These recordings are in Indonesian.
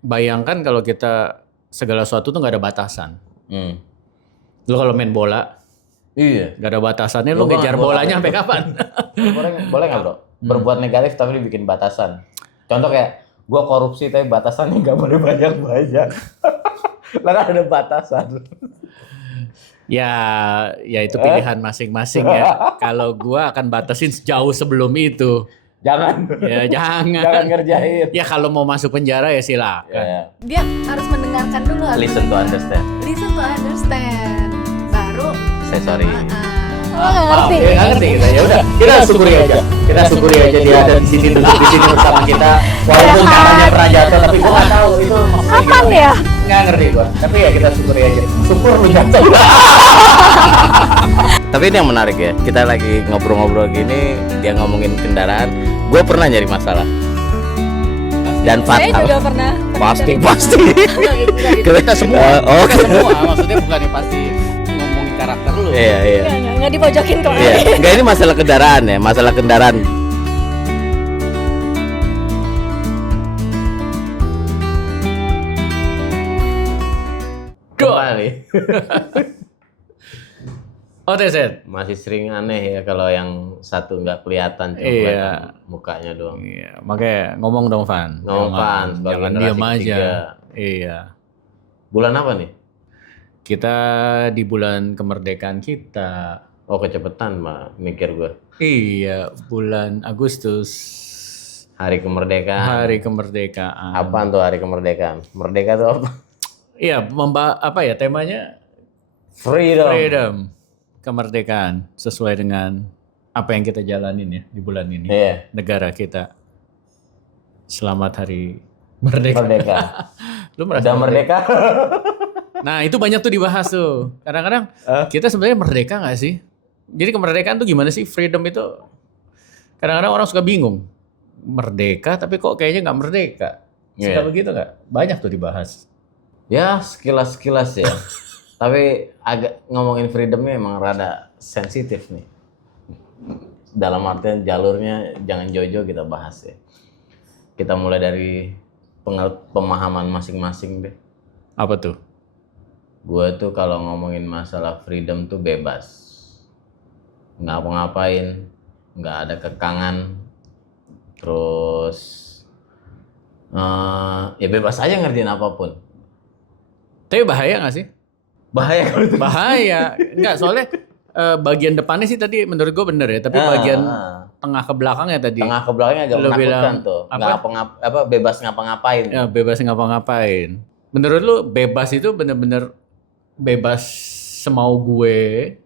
bayangkan kalau kita segala sesuatu tuh nggak ada batasan. Lu kalau main bola, Iya. nggak ada batasannya, lu Gua ngejar nggak bola. bolanya sampai kapan? Boleh nggak bro? Berbuat negatif tapi dibikin batasan. Contoh kayak gua korupsi tapi batasannya nggak boleh banyak-banyak. Lah kan ada batasan. Ya itu pilihan masing-masing ya. Kalau gua akan batasin jauh sebelum itu. Jangan. Ya jangan. Jangan ngerjain. Ya kalau mau masuk penjara ya silakan. Ya. Dia harus mendengarkan dulu. Listen to understand. Listen to understand. Baru. Saya sorry. Oh, nggak ngerti. Ya nggak ngerti kita. Ya udah, kita syukuri aja. Kita syukuri aja dia ada di sini, duduk di sini bersama kita. Walaupun katanya pernah jatuh, tapi gua nggak tahu itu maksudnya Kapan gimana. ya? Nggak ngerti gua. Tapi ya kita syukuri aja. Syukur lu jatuh. Tapi ini yang menarik ya. Kita lagi ngobrol-ngobrol gini, dia ngomongin kendaraan. Gue pernah nyari masalah. Dan Saya fatal. juga pernah. Pasti. Kita semua. Oh, Kita semua. Maksudnya bukan pasti ngomongin karakter lu. Iya. Nggak dipojokin kemarin. Iya. Enggak, ini masalah kendaraan ya, masalah kendaraan. Kembali. Oh Teset. Masih sering aneh ya kalau yang satu nggak kelihatan, cuma Iya. kelihatan mukanya doang. Iya, makanya ngomong dong Van. Ngomong, Van, sebagai Jangan generasi diam aja. ketiga. Iya. Bulan apa nih? Kita di bulan kemerdekaan kita. Oh, kecepetan mah mikir gue. Iya, bulan Agustus. Hari kemerdekaan. Hari kemerdekaan. Apaan tuh hari kemerdekaan? Merdeka tuh apa? Iya, apa ya temanya? Freedom. Freedom. Kemerdekaan sesuai dengan apa yang kita jalanin ya di bulan ini. Iya. Negara kita. Selamat Hari Merdeka. Merdeka. Lu merasa Udah merdeka? Nah, itu banyak tuh dibahas tuh. Kadang-kadang kita sebenarnya merdeka nggak sih? Jadi kemerdekaan tuh gimana sih? Freedom itu kadang-kadang orang suka bingung. Merdeka tapi kok kayaknya nggak merdeka. Suka Iya. begitu nggak? Banyak tuh dibahas. Ya, sekilas-sekilas ya. Tapi agak ngomongin freedomnya emang rada sensitif nih. Dalam artian jalurnya jangan jauh-jauh kita bahas ya. Kita mulai dari pemahaman masing-masing deh. Apa tuh? Gue tuh kalau ngomongin masalah freedom tuh bebas. Nggak ngapa-ngapain, nggak ada kekangan. Terus ya bebas aja ngerjain apapun. Tapi bahaya nggak sih? Bahaya kalau itu. Bahaya. Enggak, soalnya bagian depannya sih tadi menurut gue bener ya. Tapi bagian tengah ke belakangnya tadi. Tengah ke belakangnya agak Lu menakutkan bilang tuh. apa? Nggak bebas ngapa-ngapain. Ya, bebas ngapa-ngapain. Menurut lu bebas itu bener-bener bebas semau gue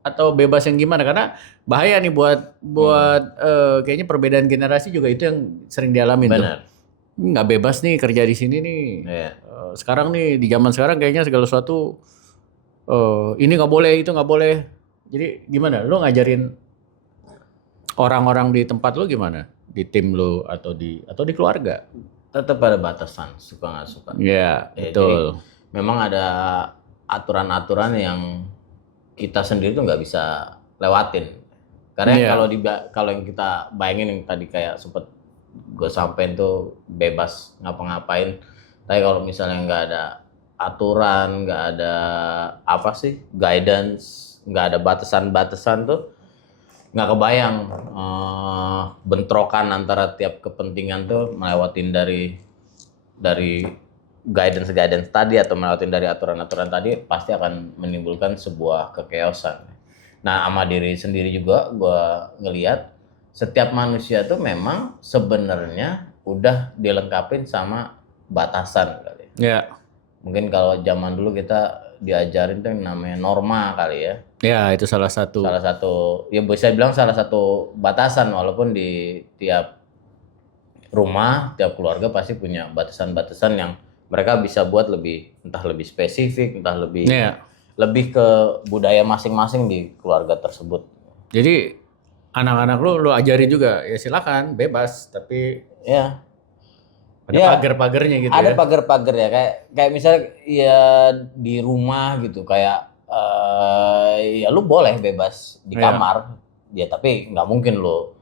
atau bebas yang gimana? Karena bahaya nih buat kayaknya perbedaan generasi juga itu yang sering dialamin tuh. Benar. Nggak bebas nih kerja di sini nih. Iya. Sekarang nih di zaman sekarang kayaknya segala sesuatu ini nggak boleh, itu nggak boleh. Jadi gimana? Lu ngajarin orang-orang di tempat lu gimana? Di tim lu atau di keluarga? Tetap ada batasan, suka nggak suka. Iya, Ya, betul. jadi memang ada aturan-aturan yang kita sendiri tuh nggak bisa lewatin. Karena Iya. kalau yang kita bayangin yang tadi kayak sempet gue sampein tuh bebas ngapa-ngapain. Tapi kalau misalnya nggak ada aturan, nggak ada apa sih guidance, nggak ada batasan-batasan tuh nggak kebayang bentrokan antara tiap kepentingan tuh melewatin dari guidance tadi atau melewatin dari aturan-aturan tadi pasti akan menimbulkan sebuah kekeosan. Nah, sama diri sendiri juga gue ngelihat setiap manusia tuh memang sebenarnya udah dilengkapin sama batasan kali. Ya. Mungkin kalau zaman dulu kita diajarin tuh yang namanya norma kali ya. Ya, itu salah satu. Salah satu, ya bisa bilang salah satu batasan walaupun di tiap rumah, tiap keluarga pasti punya batasan-batasan yang mereka bisa buat entah lebih spesifik, entah lebih ke budaya masing-masing di keluarga tersebut. Jadi anak-anak lu ajarin juga, ya silakan bebas, tapi Ya. ada pagar-pagarnya gitu Ada ya. pagar-pagar ya, kayak misalnya ya di rumah gitu kayak ya lu boleh bebas di Iya. kamar, ya tapi nggak mungkin lu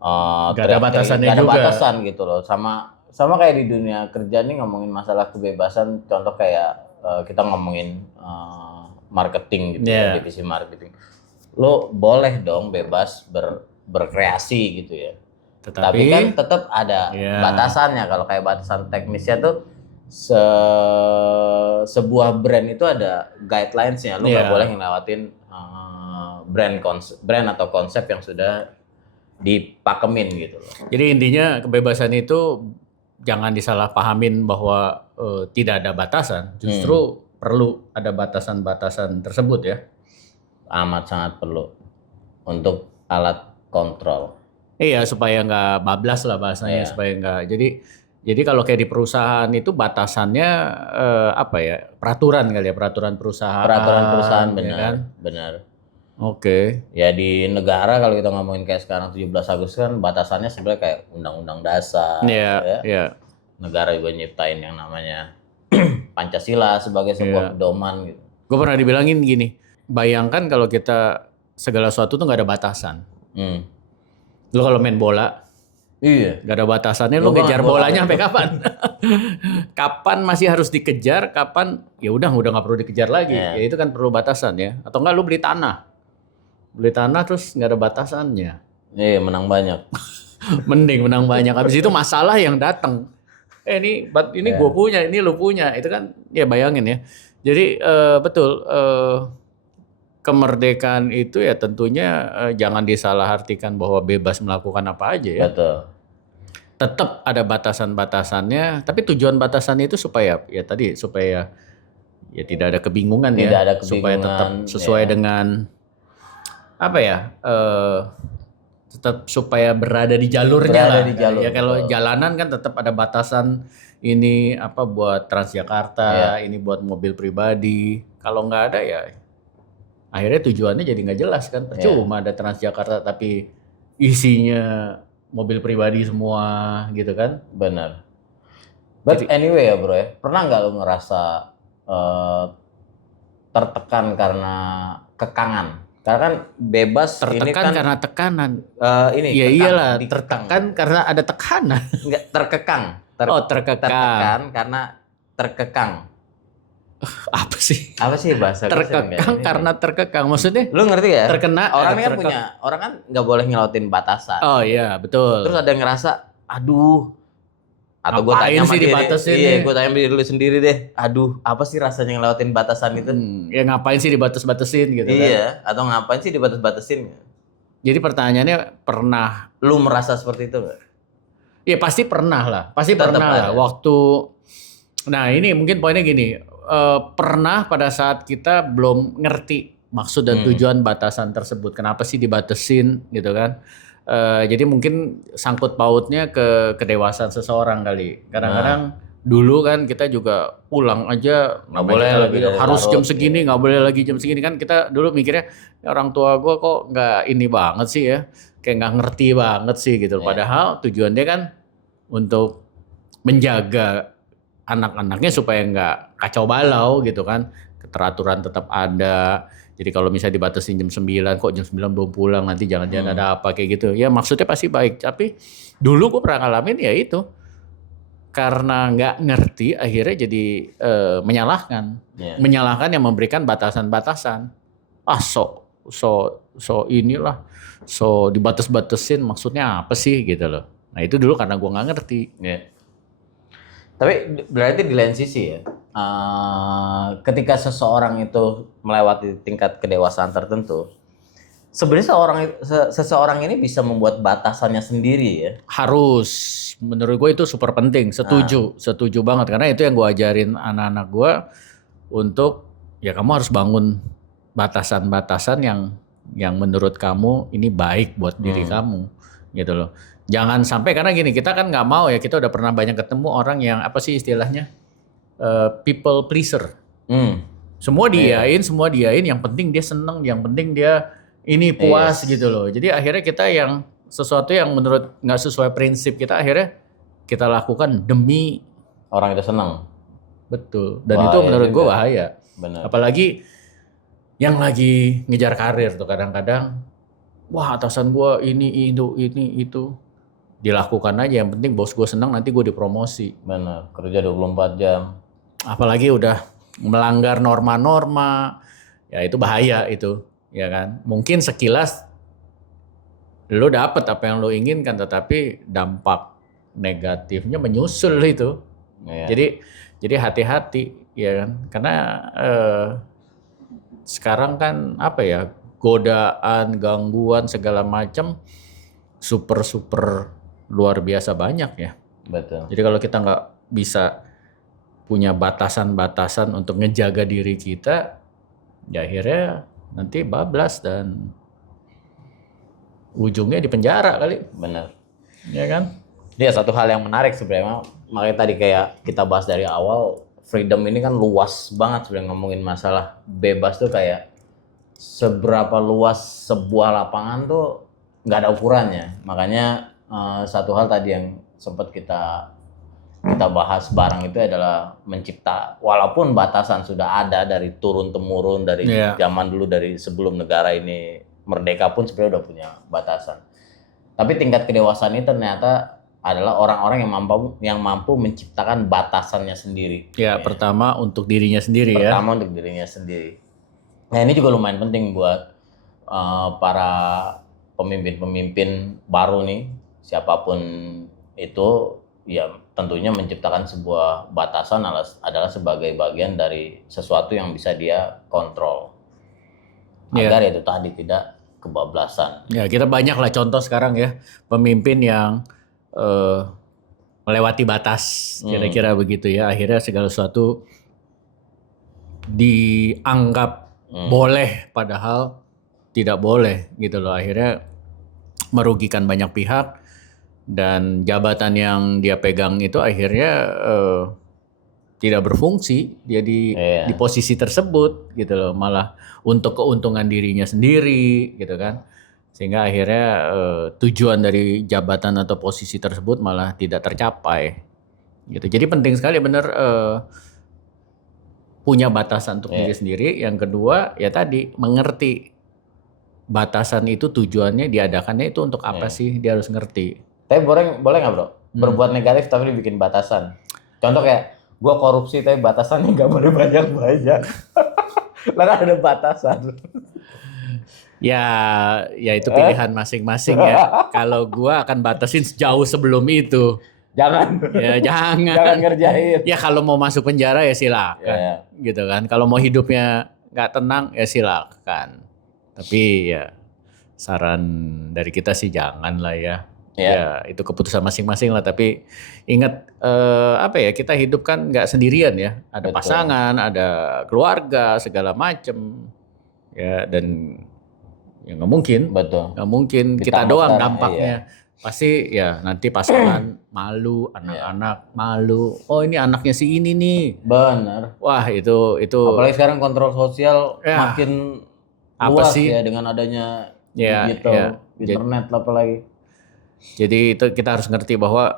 Nggak ada batasannya nggak ada juga. batasan gitu loh. Sama sama kayak di dunia kerja nih ngomongin masalah kebebasan, contoh kayak kita ngomongin marketing gitu ya, divisi marketing. Lo boleh dong bebas berkreasi gitu ya. Tapi kan tetap ada batasannya. Kalau kayak batasan teknisnya tuh sebuah brand itu ada guidelines-nya. Lo nggak boleh ngelewatin brand atau konsep yang sudah dipakemin gitu loh. Jadi intinya kebebasan itu jangan disalahpahamin bahwa tidak ada batasan. Justru perlu ada batasan-batasan tersebut ya. Amat sangat perlu untuk alat kontrol. Iya, supaya nggak bablas lah bahasanya, supaya nggak. Jadi kalau kayak di perusahaan itu batasannya apa ya? Peraturan kali ya, peraturan perusahaan. Peraturan perusahaan, benar, ya kan? benar. Oke. Ya di negara kalau kita ngomongin kayak sekarang 17 Agustus kan batasannya sebenarnya kayak undang-undang dasar. Iya. Negara juga nyiptain yang namanya Pancasila sebagai sebuah pedoman gitu. Gue pernah dibilangin gini, bayangkan kalau kita segala sesuatu tuh nggak ada batasan. Lu kalau main bola, nggak ada batasannya, lu kejar bolanya sampai kapan? Kapan masih harus dikejar, kapan ya udah nggak perlu dikejar lagi. Ya itu kan perlu batasan ya. Atau enggak lu beli tanah terus nggak ada batasannya. Iya, menang banyak. Mending menang banyak. Habis itu masalah yang datang. Ini gue punya, ini lu punya. Itu kan ya bayangin ya. Jadi betul kemerdekaan itu ya tentunya jangan disalahartikan bahwa bebas melakukan apa aja ya. Betul. Tetap ada batasan-batasannya, tapi tujuan batasannya itu supaya ya tidak ada kebingungan Tidak ya. ada kebingungan, supaya tetap sesuai dengan apa ya? Tetap supaya berada di jalurnya lah. Di jalur, ya kalau jalanan kan tetap ada batasan ini apa buat Transjakarta, ini buat mobil pribadi. Kalau nggak ada ya akhirnya tujuannya jadi nggak jelas kan. Percuma ada Transjakarta tapi isinya mobil pribadi semua gitu kan. Benar. But anyway ya bro ya, pernah nggak lo ngerasa tertekan karena kekangan? Karena kan bebas tertekan ini kan karena tekanan. ini ya iyalah, dikekang. tertekan karena ada tekanan. Enggak, terkekang. Terkekang karena terkekang. Apa sih? Apa sih bahasa terkekang karena terkekang? Maksudnya? Lu ngerti ya? Terkena. Orang kan orang kan nggak boleh ngelautin batasan. Oh iya, betul. Terus ada yang ngerasa, aduh. Atau gue tanya sih dibatasin? Iya, gue tanya sama diri sendiri deh. Aduh, apa sih rasanya ngelewatin batasan itu? Ya ngapain sih dibatas-batasin gitu kan? Iya, atau ngapain sih dibatas-batasin? Jadi pertanyaannya pernah. Lu merasa seperti itu nggak? Ya pasti pernah lah. Pasti pernah lah. Waktu, nah ini mungkin poinnya gini. Pernah pada saat kita belum ngerti maksud dan tujuan batasan tersebut. Kenapa sih dibatasin gitu kan? Jadi mungkin sangkut pautnya ke kedewasaan seseorang kali. Kadang-kadang dulu kan kita juga pulang aja nggak boleh harus jam segini, nggak boleh lagi jam segini kan. Kita dulu mikirnya orang tua gue kok nggak ini banget sih ya, kayak nggak ngerti banget sih gitu. Padahal tujuannya kan untuk menjaga anak-anaknya supaya nggak kacau balau gitu kan. Keteraturan tetap ada. Jadi kalau misalnya dibatasin jam 9, kok jam 9 belum pulang, nanti jangan-jangan ada apa kayak gitu. Ya maksudnya pasti baik. Tapi dulu gue pernah ngalamin ya itu. Karena nggak ngerti akhirnya jadi menyalahkan. Menyalahkan yang memberikan batasan-batasan. So inilah. So dibatas-batasin maksudnya apa sih gitu loh. Nah itu dulu karena gue nggak ngerti. Tapi berarti di lain sisi ya. Ketika seseorang itu melewati tingkat kedewasaan tertentu, sebenarnya seseorang ini bisa membuat batasannya sendiri ya. Harus, menurut gue itu super penting. Setuju banget karena itu yang gue ajarin anak-anak gue untuk ya kamu harus bangun batasan-batasan yang menurut kamu ini baik buat diri kamu gitu loh. Jangan sampai karena gini kita kan nggak mau ya, kita udah pernah banyak ketemu orang yang apa sih istilahnya? People pleaser. Semua diain, yang penting dia seneng, yang penting dia ini puas gitu loh. Jadi akhirnya kita yang sesuatu yang menurut nggak sesuai prinsip kita akhirnya kita lakukan demi orang itu senang. Betul. Dan itu menurut gue bahaya. Benar. Apalagi yang lagi ngejar karir tuh kadang-kadang, wah atasan gue ini itu. dilakukan aja. Yang penting bos gue senang, nanti gue dipromosi. Benar, kerja 24 jam. Apalagi udah melanggar norma-norma, ya itu bahaya itu, ya kan. Mungkin sekilas lo dapet apa yang lo inginkan, tetapi dampak negatifnya menyusul itu. Iya. Jadi hati-hati, ya kan. Karena sekarang kan apa ya, godaan, gangguan segala macam super luar biasa banyak ya. Betul. Jadi kalau kita nggak bisa punya batasan-batasan untuk ngejaga diri kita, ya akhirnya nanti bablas dan ujungnya di penjara kali, Benar. ya kan? Dia satu hal yang menarik sebenarnya, makanya tadi kayak kita bahas dari awal, freedom ini kan luas banget sebenarnya, ngomongin masalah bebas tuh kayak seberapa luas sebuah lapangan tuh nggak ada ukurannya. Makanya satu hal tadi yang sempat kita bahas bareng itu adalah mencipta, walaupun batasan sudah ada dari turun temurun dari Iya. zaman dulu, dari sebelum negara ini merdeka pun sebenarnya udah punya batasan. Tapi tingkat kedewasaan ini ternyata adalah orang-orang yang mampu menciptakan batasannya sendiri. Ya, pertama untuk dirinya sendiri ya. Pertama untuk dirinya sendiri. Nah ini juga lumayan penting buat para pemimpin-pemimpin baru nih, siapapun itu, ya tentunya menciptakan sebuah batasan adalah sebagai bagian dari sesuatu yang bisa dia kontrol. Agar itu tadi tidak kebablasan. Ya, kita banyak lah contoh sekarang ya, pemimpin yang melewati batas, kira-kira begitu ya. Akhirnya segala sesuatu dianggap boleh, padahal tidak boleh gitu loh. Akhirnya merugikan banyak pihak, dan jabatan yang dia pegang itu akhirnya tidak berfungsi. Dia di posisi tersebut gitu loh, malah untuk keuntungan dirinya sendiri gitu kan. Sehingga akhirnya tujuan dari jabatan atau posisi tersebut malah tidak tercapai gitu. Jadi penting sekali benar punya batasan untuk diri sendiri. Yang kedua ya tadi, mengerti batasan itu tujuannya diadakannya itu untuk apa sih, dia harus ngerti. Tapi boleh nggak bro berbuat negatif tapi dibikin batasan? Contoh kayak gue korupsi tapi batasannya nggak boleh banyak-banyak. Lah kan ada batasan. Ya itu pilihan masing-masing ya. Kalau gua akan batasin jauh sebelum itu. Jangan. Ya jangan. Jangan ngerjain. Ya kalau mau masuk penjara ya silakan. Gitu kan. Kalau mau hidupnya nggak tenang ya silakan. Tapi ya saran dari kita sih jangan lah ya. Ya itu keputusan masing-masing lah. Tapi ingat apa ya, kita hidup kan nggak sendirian ya. Ada pasangan, ada keluarga, segala macem. Ya dan ya nggak mungkin. Betul. Nggak mungkin kita doang dampaknya. Pasti ya nanti pasangan malu, anak-anak malu. Oh ini anaknya si ini nih. Benar. Wah itu. Apalagi sekarang kontrol sosial makin apa luas sih? ya dengan adanya digital, internet apalagi. Jadi itu kita harus ngerti bahwa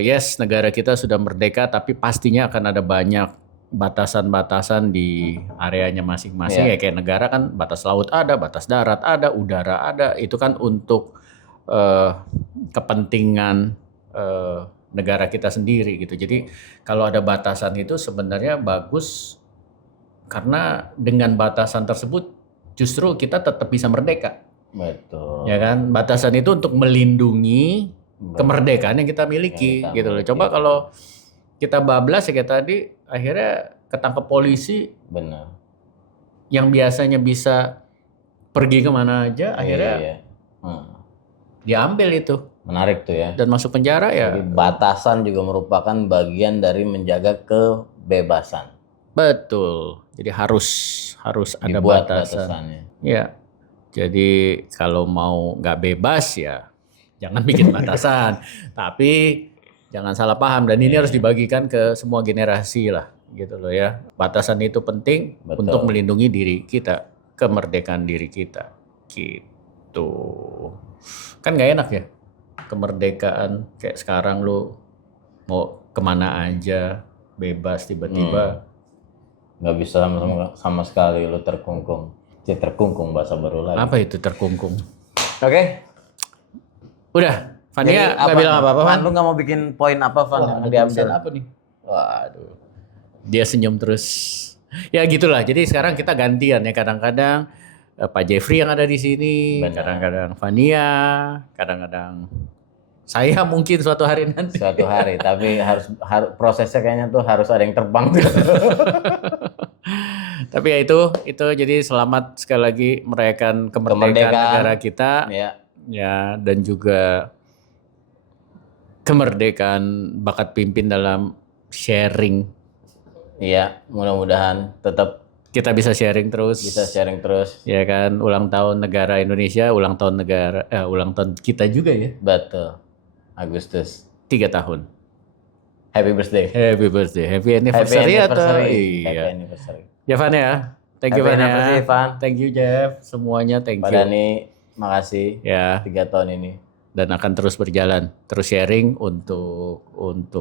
yes negara kita sudah merdeka, tapi pastinya akan ada banyak batasan-batasan di areanya masing-masing. Ya kayak negara kan batas laut ada, batas darat ada, udara ada. Itu kan untuk kepentingan negara kita sendiri gitu. Jadi kalau ada batasan itu sebenarnya bagus, karena dengan batasan tersebut justru kita tetap bisa merdeka. Betul. Ya kan, batasan itu untuk melindungi kemerdekaan yang kita miliki gitu loh. Coba kalau kita bablas ya kayak tadi, akhirnya ketangkep polisi. Benar. Yang biasanya bisa pergi kemana aja, akhirnya diambil itu. Menarik tuh ya. Dan masuk penjara ya. Jadi batasan juga merupakan bagian dari menjaga kebebasan. Betul. Jadi harus ada dibuat batasan. Batasannya. Ya. Jadi kalau mau nggak bebas ya jangan bikin batasan. Tapi jangan salah paham, dan ini harus dibagikan ke semua generasi lah gitu loh ya. Batasan itu penting untuk melindungi diri kita, kemerdekaan diri kita gitu. Kan nggak enak ya kemerdekaan kayak sekarang lo mau kemana aja bebas tiba-tiba. Nggak bisa sama sekali lo terkungkung. Terkungkung bahasa baru lagi. Apa itu terkungkung? Oke. Udah. Fania nggak bilang apa-apa, Van? Lu nggak mau bikin poin apa, Van, yang diambil? Apa nih? Waduh. Dia senyum terus. Ya gitulah. Jadi sekarang kita gantian ya, kadang-kadang Pak Jeffrey yang ada di sini, Benar. kadang-kadang Fania, kadang-kadang saya mungkin suatu hari nanti. Suatu hari, tapi harus prosesnya kayaknya tuh harus ada yang terbang. Tapi ya itu jadi selamat sekali lagi merayakan kemerdekaan Kemerdekaan. negara kita Ya, ya, dan juga kemerdekaan bakat pimpin dalam sharing. iya, mudah-mudahan tetap Kita bisa sharing terus. bisa sharing terus. Ya kan, ulang tahun negara Indonesia, ulang tahun kita juga ya. Betul. Agustus. 3 tahun. Happy birthday. Happy birthday, happy anniversary atau Happy iya. anniversary. Ya Van ya. Thank you Happy Van ya. anniversary, Van. Thank you Jeff, semuanya thank Pak you. Dani, makasih. Ya, 3 tahun ini. dan akan terus berjalan, terus sharing untuk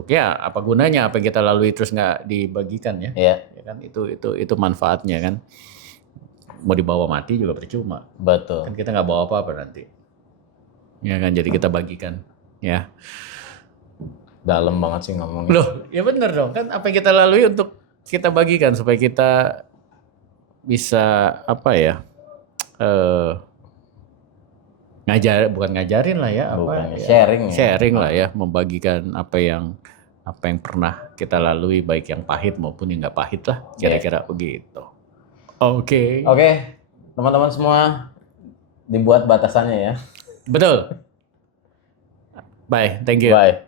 ya apa gunanya apa yang kita lalui terus nggak dibagikan ya. Iya, Ya kan itu manfaatnya kan. Mau dibawa mati juga percuma. betul. Kan kita nggak bawa apa-apa nanti. Ya kan, jadi kita bagikan ya. Dalam banget sih ngomongnya. Loh, ya bener dong kan, apa yang kita lalui untuk kita bagikan supaya kita bisa apa ya? Bukan ngajarin lah ya, Bukan, apa ya, sharing ya. sharing lah ya, membagikan apa yang pernah kita lalui, baik yang pahit maupun yang nggak pahit lah, kira-kira begitu. Oke. Oke, teman-teman semua, dibuat batasannya ya. Betul. Bye, thank you. Bye.